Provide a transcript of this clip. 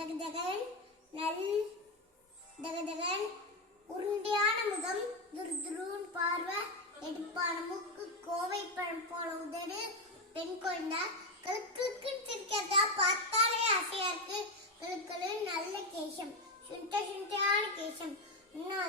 தகதகன் நல் தகதகன் உருண்டையான முகம் துருதுருன் பார்வை எடுப்பான மூக்கு கோவை பழம் போல உதடு பெண் குழந்தா. கழுக்கு சிரிக்கிறதா பார்த்தாலே ஆசையா இருக்கு. நல்ல கேசம் சுண்ட சுண்டையான கேசம். இன்னும்